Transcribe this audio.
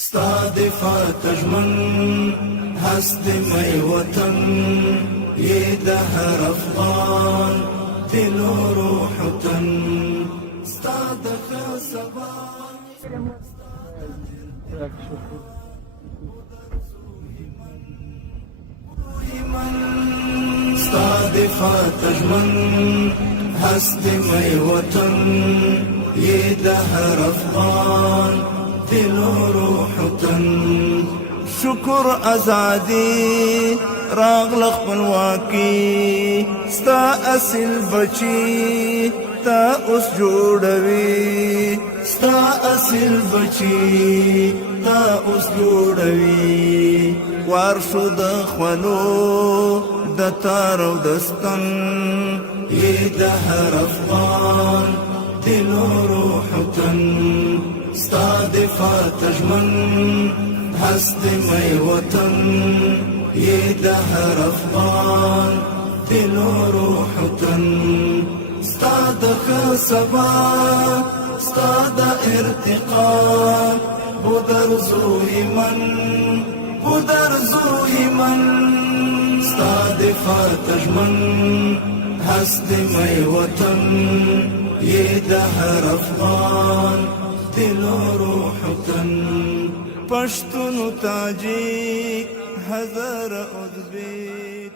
ستا دفاع تجمن هست می وطن یہ د هر افغان دل و روح و تن ستا د سبا ستا دفاع تجمن هست می وطن یہ د هر افغان دل و روح و تن شکر ازادی راغل خپلواکی ستا اصل بچی تا اوس جوړوي ستا اصل بچی تا اوس جوړوي ورشو د خولو د تار او دستن یې د هر افغان دل و روح و تن ستا دفاع تجمن هست می وطن یہ د هر افغان دل و روح و تن ستا د سبا ستا د ارتقا بدرزوی من ستا دفاع تجمن هست می وطن یہ د هر افغان دل و روح و تن پشتون و تاجیک هزار ازبیک